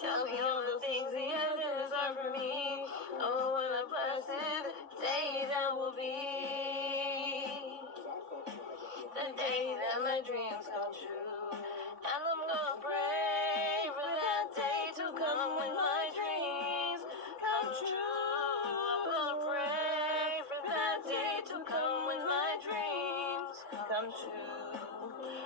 Tell me all the things the answers are for me. Oh, what a blessed day that will be. The day that my dreams come true. And I'm gonna pray for that day to come when my dreams come true. I'm gonna pray for that day to come when my dreams come true.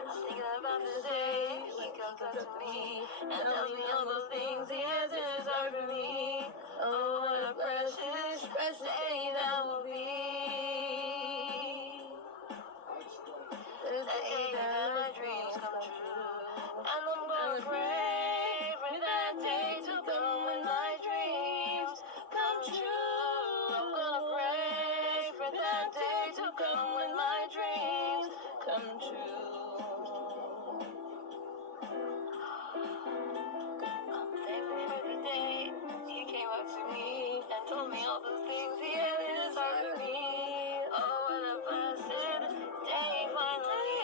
I'm thinking about the day he comes up to me and tells me all those things the answers are for me. Oh, what a precious, precious day that will be. The day that my dreams come true. And I'm gonna pray for that day to come when my dreams come true. I'm gonna pray for that day to come when my dreams come true. He came up to me and told me all those things he had in his heart for me. Oh, what a blessed day finally.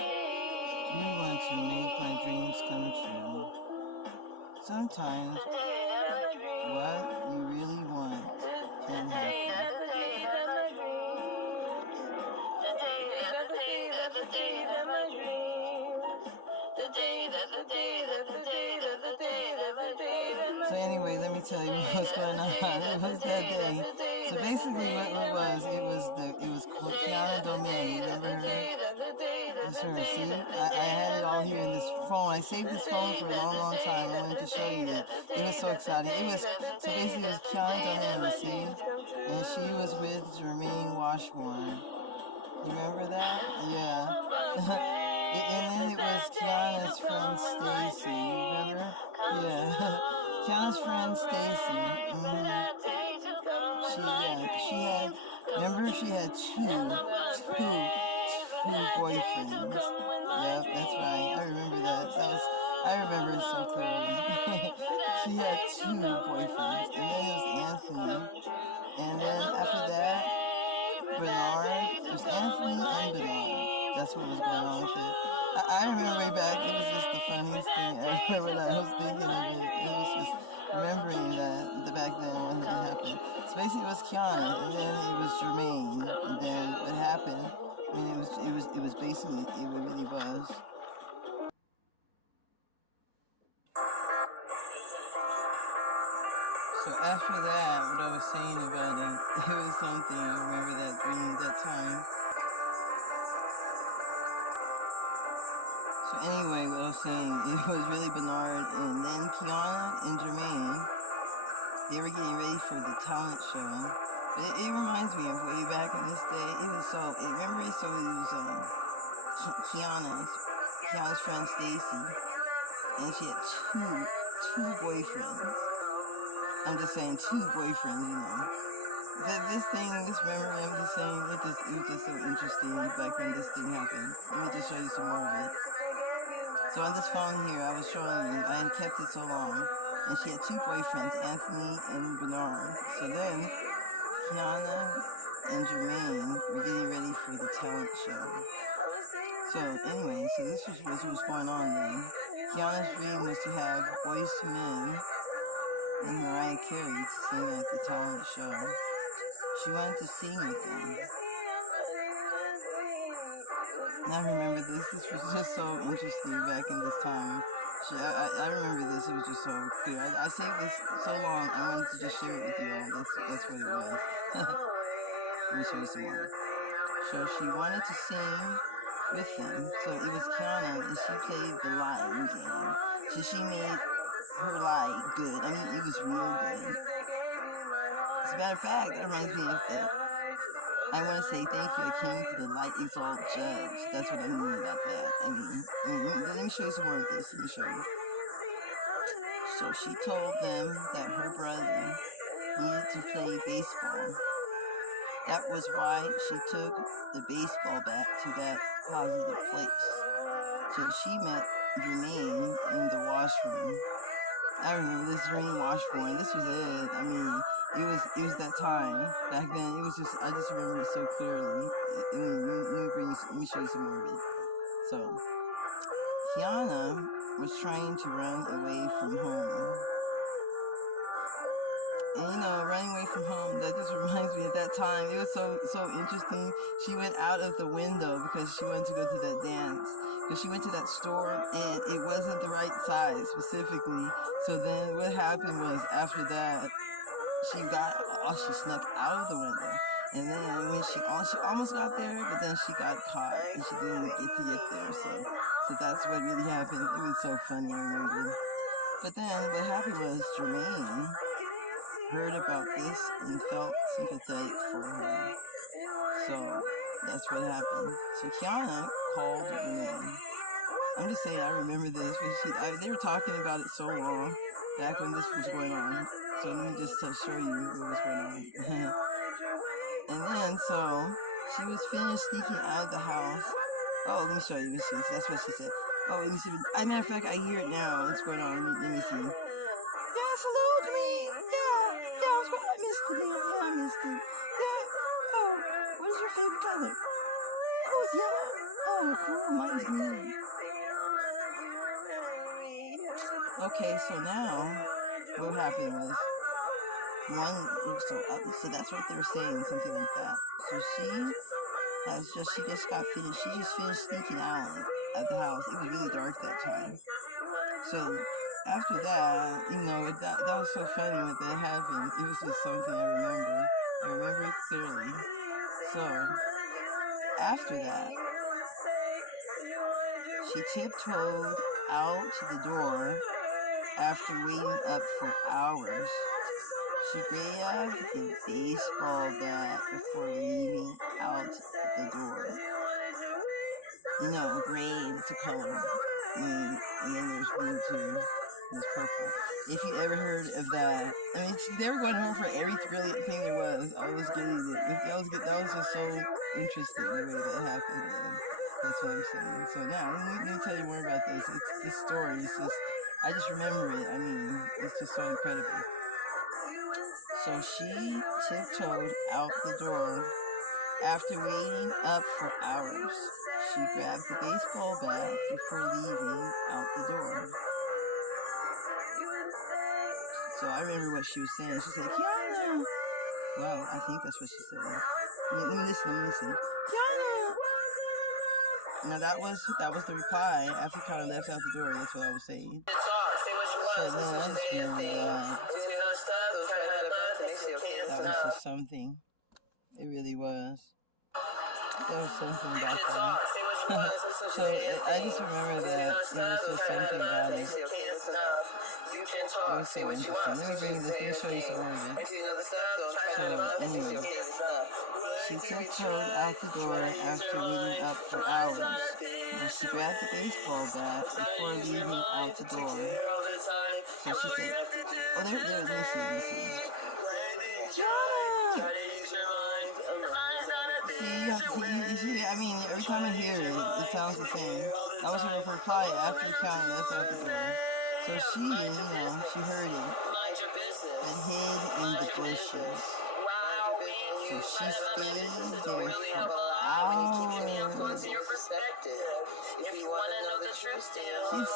Do you want to make my dreams come true? Sometimes what you really want can happen. The day that my dreams. The day that my dreams. The day that my So anyway, let me tell you what's going on. It was that day. So basically what it was Kiana Doeman. You remember her? That's her. See? I had it all here in this phone. I saved this phone for a long, long time. I wanted to show you that. It was so exciting. So basically it was Kiana Doeman, see? And she was with Jermaine Washborne. You remember that? Yeah. And then it was Kiana's friend Stacy. You remember? Yeah. Kiana's friend Stacy. Remember she had two boyfriends. Yep, that's right. I remember that. I remember it so clearly. She had two boyfriends, and then it was Anthony. And then after that, Bernard. It was Anthony and Bernard. That's what was going on with it. I remember way back, it was just the funniest thing ever when I was thinking of it. It was just remembering that back then when it happened. So basically it was Kiana, and then it was Jermaine, and then what happened, I mean it was basically, it really was. So after that, what I was saying about it, it was something, I remember that dream, that time. So anyway, what I was saying, it was really Bernard, and then Kiana and Jermaine, they were getting ready for the talent show. But it reminds me of way back in this day. It was Kiana's friend Stacy, and she had two boyfriends. I'm just saying, two boyfriends, you know. This memory, I'm just saying, it was just so interesting back when this thing happened. Let me just show you some more of it. So on this phone here, I was showing you, I had kept it so long, and she had two boyfriends, Anthony and Bernard. So then, Kiana and Jermaine were getting ready for the talent show. So anyway, so this was what was going on then. Kiana's dream was to have Boyz II Men and Mariaj Carey to sing at the talent show. She wanted to sing with them. And I remember this was just so interesting back in this time. I remember this, it was just so clear. I saved this so long, I wanted to just share it with you all. That's what it was. Let me show you some more. So she wanted to sing with them. So it was Kiana she played the lying game. So she made her lie good. I mean, it was real good. As a matter of fact, that reminds me of that. I want to say thank you, I came to the light exalt judge. That's what I mean about that. I mean, let me show you some more of this. Let me show you. So she told them that her brother needed to play baseball. That was why she took the baseball bat to that positive place. So she met Jermaine in the washroom. I remember this Jermaine Washborne. This was it. I mean, it was that time back then. It was just, I just remember it so clearly. Let me show you some more of it. So Kiana was trying to run away from home. And you know, running away from home, that just reminds me of that time. It was so interesting. She went out of the window because she wanted to go to that dance. Because she went to that store and it wasn't the right size specifically. So then what happened was after that, she snuck out of the window. And then when she almost got there, but then she got caught and she didn't get there. So that's what really happened. It was so funny, I remember. But then what happened was Jermaine heard about this and felt sympathetic for her. So that's what happened. So Kiana called Bruno. I'm just saying, I remember this, but they were talking about it so long back when this was going on. So let me just show you what was going on. And then, so she was finished sneaking out of the house. Oh, let me show you. That's what she said. Oh, let me see. As a matter of fact, I hear it now. What's going on? Let me see. Yeah, hello, Jermaine. Yeah, I missed it. Yeah, I missed it. Yeah. Oh, what is your favorite color? Oh, it's yellow. Oh, cool. Mine's green. Okay, so now what happened was so that's what they were saying, something like that. So she just got finished. She just finished sneaking out at the house. It was really dark that time. So after that, you know, that was so funny when that happened. It was just something I remember. I remember it clearly. So after that, she tiptoed out to the door after waiting up for hours. She grabbed the baseball bat before leaving out the door. You know, gray is a color. And then there's blue too. There's purple. If you ever heard of that, I mean, they were going over for every brilliant thing there was. I was getting it. That was just so interesting the way that happened. And that's what I'm saying. So now, let me tell you more about this. This story is just, I just remember it. I mean, it's just so incredible. So she tiptoed out the door after waiting up for hours. She grabbed the baseball bat before leaving out the door. So I remember what she was saying. She said, Kiana! Wow, I think that's what she said. Let me listen. Kiana! Now that was the reply after Kiana left out the door. That's what I was saying. So then I just remember that. That was just something. It really was. There was something about that. So I just remember that it was just something about it. It was so interesting. Let me show you some more of it. So anyway, she tiptoed out the door after waiting up for hours. Now she grabbed the baseball bat before leaving out the door. So she said, oh, there, let me see. See, I mean, every time I hear it, it sounds the same. That was her reply after Kiana left out the door. So she, she heard it, but hid in the bushes. So she stayed there for hours. She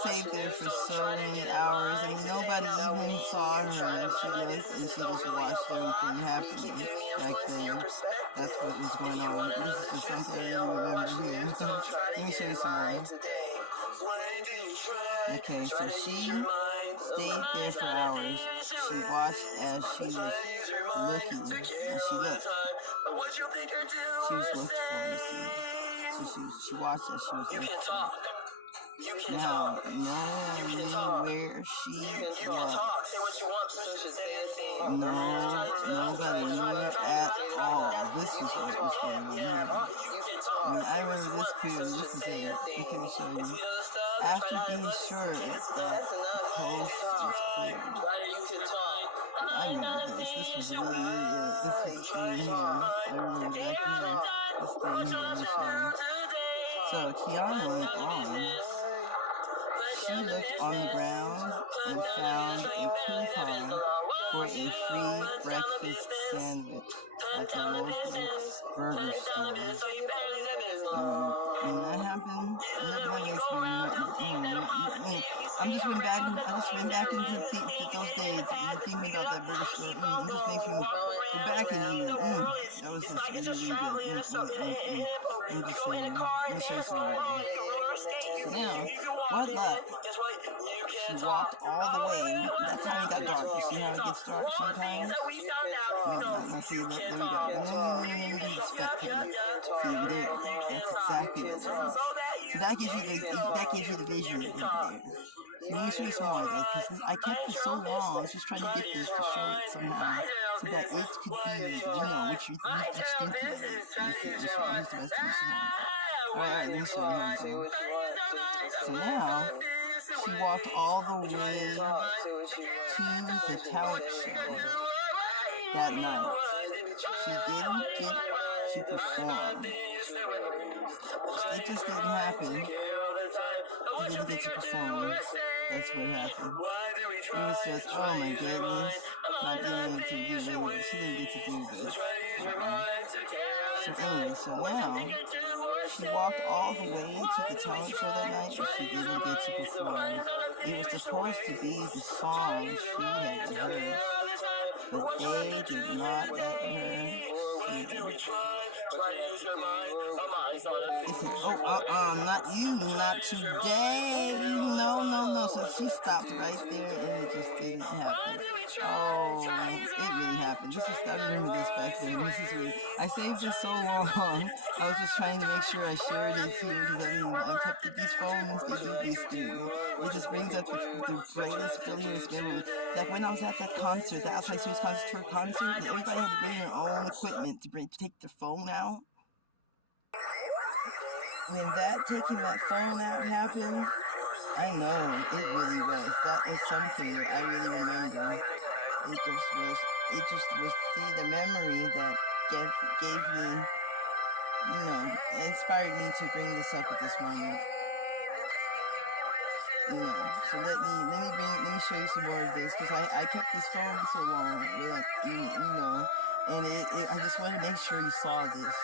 stayed there for so many hours. I mean, nobody even saw her. She looked and she just watched everything happening back then. That's what was going on. This is just something I really remember here. Let me show you some more. Okay, so she stayed there for hours. She watched as she was looking, and she looked. She was looked for, you see. So she watched as she was looked for. Now, no one knew where she was. No, nobody knew at all. This was what was going on. I mean, I remember this clearly. This is it. Look at me show you. After being sure that the coast was clear. I remember this. This was really, really good. This was in here. I remember back in here. This thing here. Let me show you. So Kiana went on. She looked on the ground and found a coupon for a free breakfast sandwich at the local burger store. When that happened, that makes me. I just went back into those days, thinking about that burger store. It just makes me go back and that was just really good. I'm just saying. Let me show you something. So now, what luck? She walked all the way. That time it got dark. You see how it gets dark sometimes? No, see, look, there we go. And then you just fat thing. See, over there. That's exactly what it is. So that gives you the vision over there. So let me show you some more of this, because I kept this so long. I was just trying to get this to show it somehow, so that it could be, what you think it is. Here's the rest of this one. Alright, let me show you. So now, she walked all the way to the talent show that night. She didn't get to perform. It just didn't happen. She didn't get to perform. That's what happened. It was just, oh my goodness, not being able to do it. She didn't get to do this. So anyway, so now, she walked all the way to the talent show that night, but she didn't get to perform. It was supposed to be the song she had rehearsed, but they did not let her sing. Not you, not today. No. So she stopped right there, and it just didn't happen. Oh, it really happened. I remember this back then. This is weird. I saved this so long. I was just trying to make sure I shared it here, because I kept these phones. They do these things. It just brings up the greatest, brilliantest memory. Like when I was at that concert, the Outside Series concert, and everybody had to bring their own equipment to take their phone out. When taking that phone out happened, I know it really was. That was something that I really remember. It just was the memory that gave me, inspired me to bring this up at this moment. So let me show you some more of this, because I kept this phone so long, and I just wanted to make sure you saw this.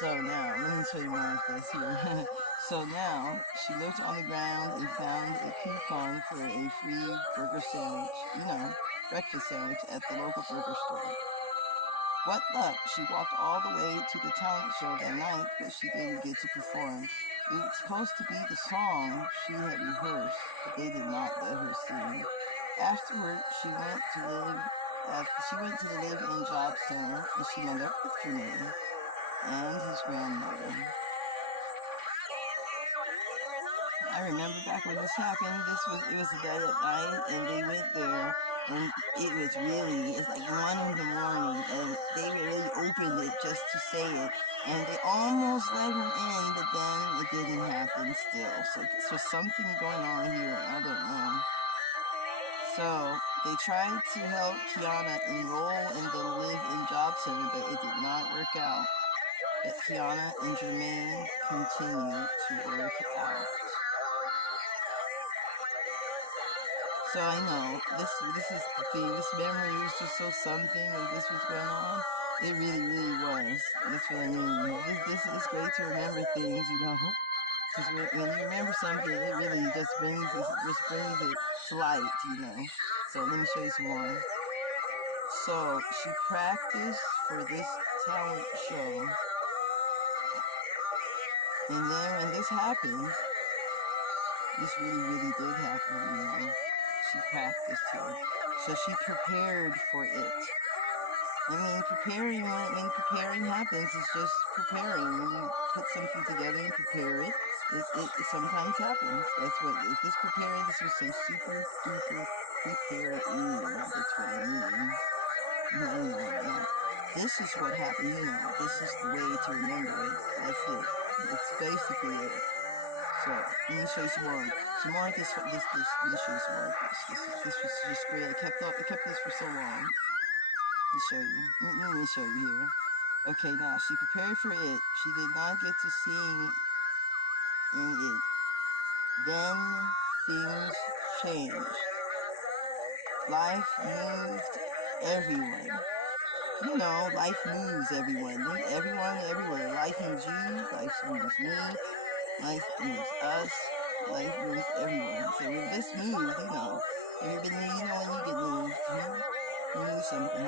So now, let me show you more of this here. So now, she looked on the ground and found a coupon for a free burger sandwich, breakfast sandwich at the local burger store. What luck, she walked all the way to the talent show that night, but she didn't get to perform. It was supposed to be the song she had rehearsed, but they did not let her sing. Afterward, she went to the live-in job center, and she met up with Jermaine and his grandmother. I remember back when this happened, it was the day at night, and they went there, and it's like 1 in the morning, and they really opened it just to say it, and they almost let her in, but then it didn't happen still. So something going on here, I don't know. So they tried to help Kiana enroll in the live-in job center, but it did not work out. But Kiana and Jermaine continued to work out. So I know, this is the thing, this memory was just so something when this was going on. It really, really was. That's what I mean. This is great to remember things, because when you remember something, it really just brings it to light, So let me show you some more. So she practiced for this talent show. And then when this happened, this really, really did happen, She practiced here. So she prepared for it. I mean, preparing, when preparing happens, it's just preparing. When you put something together and prepare it, it sometimes happens. That's what, if this preparing, this was some super duper preparing. That's what I mean. Yeah. This is what happened, this is the way to remember it. That's it. It's basically it. So, let me show you some more. Some more of this, let me show you some more of this. This was just great. I kept this for so long. Let me show you. Let me show you here. Okay, now, she prepared for it. She did not get to sing in it. Then, things changed. Life moved everyone. Life moves everyone. Everyone, everywhere. Life moves you. Life moves me. Life moves us. Life moves everyone. So when this moves, have you been, when you get moved, you move something,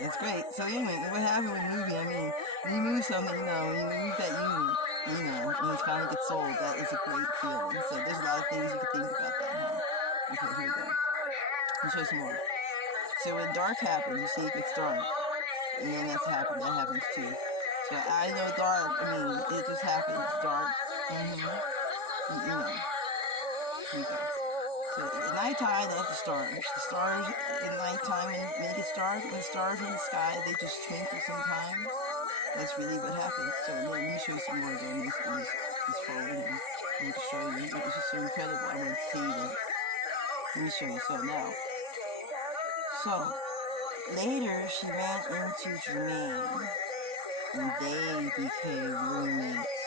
That's great. So anyway, what happened with moving, when you move something, when you move that unit, when it finally gets sold, that is a great feeling. So there's a lot of things you can think about that, Okay, here we go. Let me show you some more. So when dark happens, you see it gets dark. And then that happens too. So I know dark, it just happens, dark. Here we go. So at nighttime, I love the stars. The stars in nighttime, when it gets dark, when the stars in the sky, they just twinkle sometimes. That's really what happens. So let me show you some more again. This folding. I want to show you. It's just so incredible. I want to see it. Let me show you. So later, she ran into Jermaine, and they became roommates.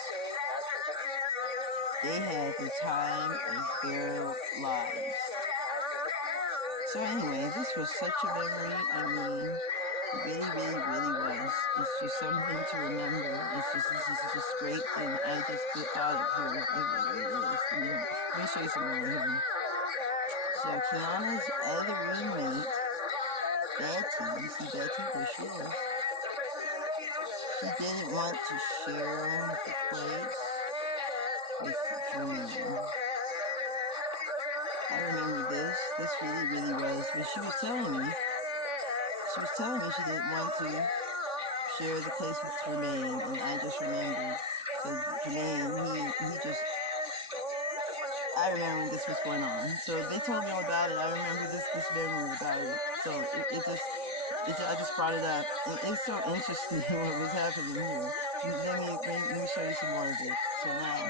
They had the time of their lives. So anyway, this was such a memory. It really, really, really was. It's just something to remember. This is just great thing. I just thought of here. It is. Let me show you some more here. So Kiana's other roommate, Betty, you see Betty? There she is. She didn't want to share the place with Jermaine. I remember this. This really, really was. But she was telling me she didn't want to share the place with Jermaine, and I just remember. So Jermaine, I remember when this was going on. So they told me all about it. I remember this memory about it. So I just brought it up. It's so interesting what was happening here. Let me show you some more of it. So now,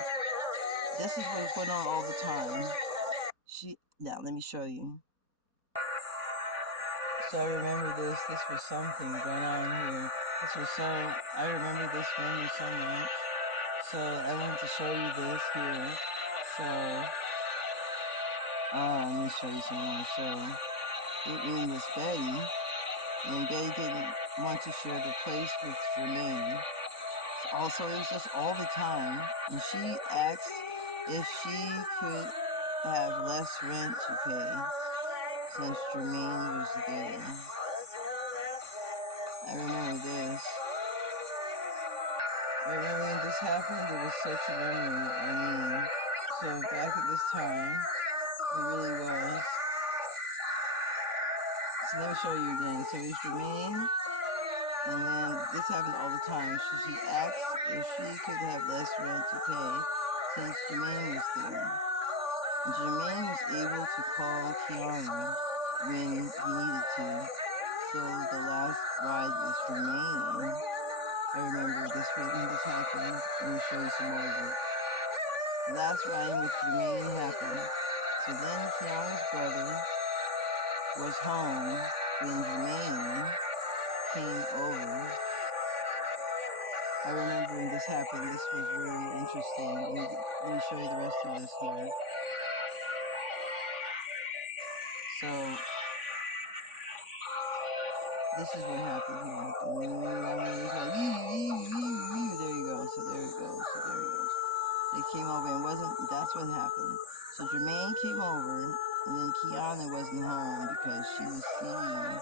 this is what was going on all the time. Now let me show you. So I remember this was something going on here. I remember this memory so much. So I wanted to show you this here. So, let me show you some more. So, it really was Betty, and Betty didn't want to share the place with Jermaine. Also, it was just all the time, and she asked if she could have less rent to pay since Jermaine was there. I remember this. I remember when this happened, it was such a memory. So back at this time, it really was. So let me show you again. So it's Jermaine, and then this happened all the time. So she asked if she could have less rent to pay since Jermaine was there. And Jermaine was able to call Kiana when he needed to. So the last ride was Jermaine. I remember this when this happened. Let me show you some more of it. The last ride with Jermaine happened. So then Kiana's brother was home when Jermaine came over. I remember when this happened. This was very interesting. Let me show you the rest of this here. So this is what happened here. There you go. So there it goes. They came over and that's what happened. So Jermaine came over, and then Kiana wasn't home because she was seeing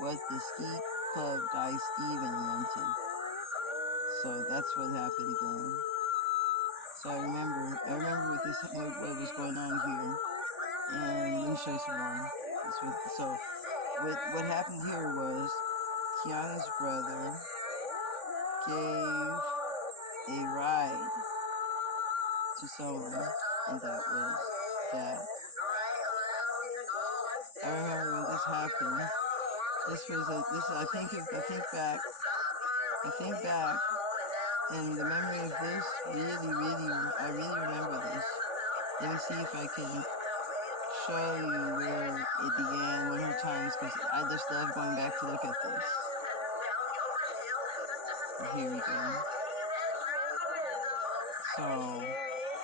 what the ski club guy Steven wanted. So that's what happened then. So I remember what was going on here. And let me show you some more. So what happened here was Kiana's brother gave a ride to someone, and that was that. I remember when this happened. I think back, and the memory of this I really remember this. Let me see if I can show you where it began one more time, because I just love going back to look at this. Here we go. So,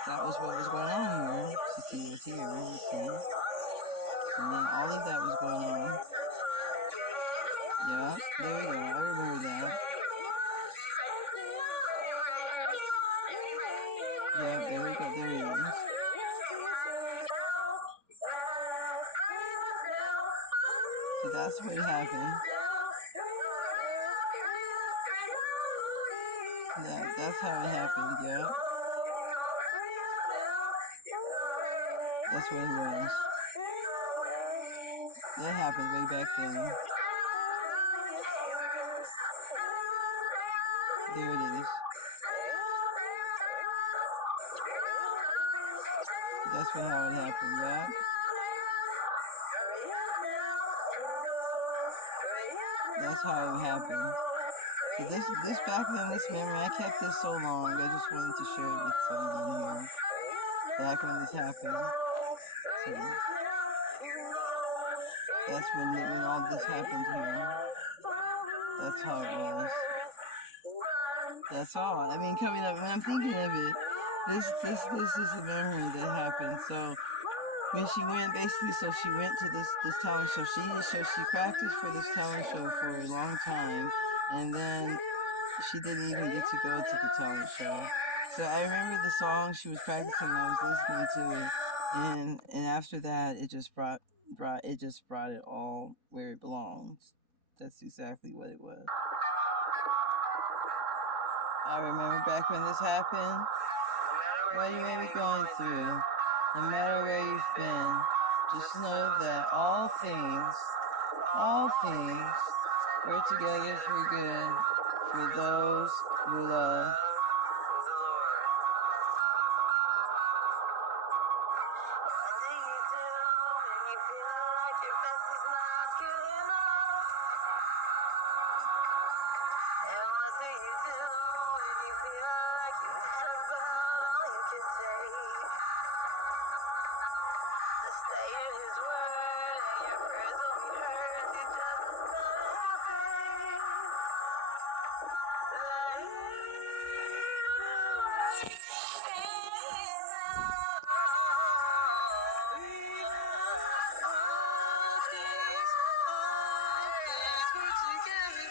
that was what was going on here. You see what's here, you see. And then all of that was going on. Yeah, there we go. I remember that. Yeah, there we go. There it is. So that's what happened. That's how it happened, yeah. That's what it was. That happened way back then. There it is. That's how it happened, yeah. That's how it happened. So this back then, this memory, I kept this so long, I just wanted to share it with someone here. Back when this happened. So, that's when all this happened here. That's how it was. That's all. I mean, coming up, when I'm thinking of it, this is the memory that happened. So, when she went, basically, she went to this talent show. She practiced for this talent show for a long time, and then she didn't even get to go to the talent show. So I remember the song she was practicing. I was listening to it, and after that, it just brought it all where it belongs. That's exactly what it was. I remember back when this happened. What you may be going through, no matter where you've been, just know that all things work together for good for those who love.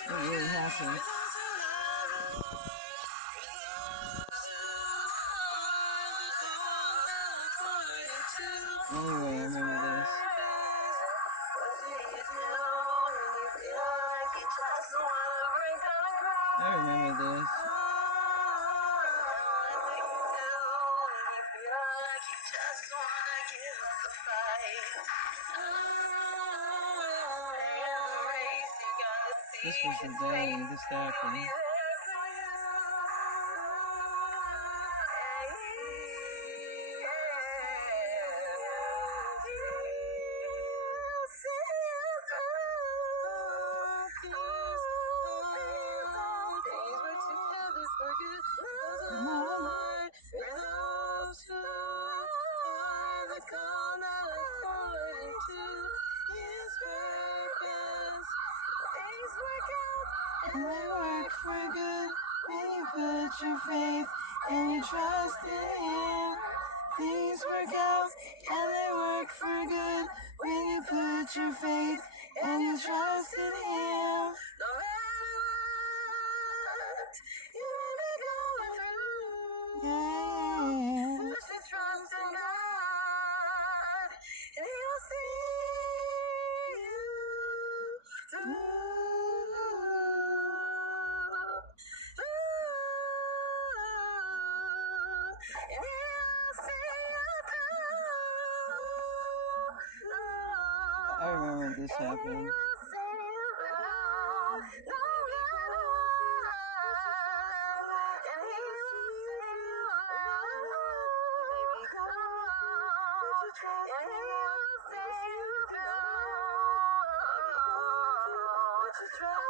It really happened. Anyway, I remember this. I remember this. This was the day this happened. And they work for good when you put your faith and you trust in Him. Things work out and they work for good when you put your faith and you trust in Him. No matter what you may be going through, yeah. Put your trust in God and He will see you through. I remember this happened. no matter what, and he will see you through. And he will see you through. Would you trust?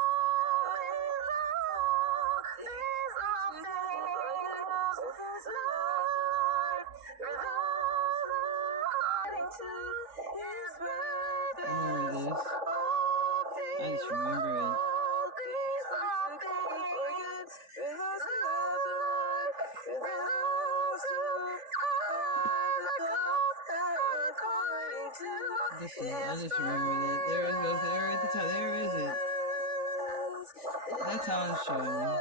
I just remember it. Listen, I just remembered it. There it goes. There at the top. There is it. That's how it's showing me.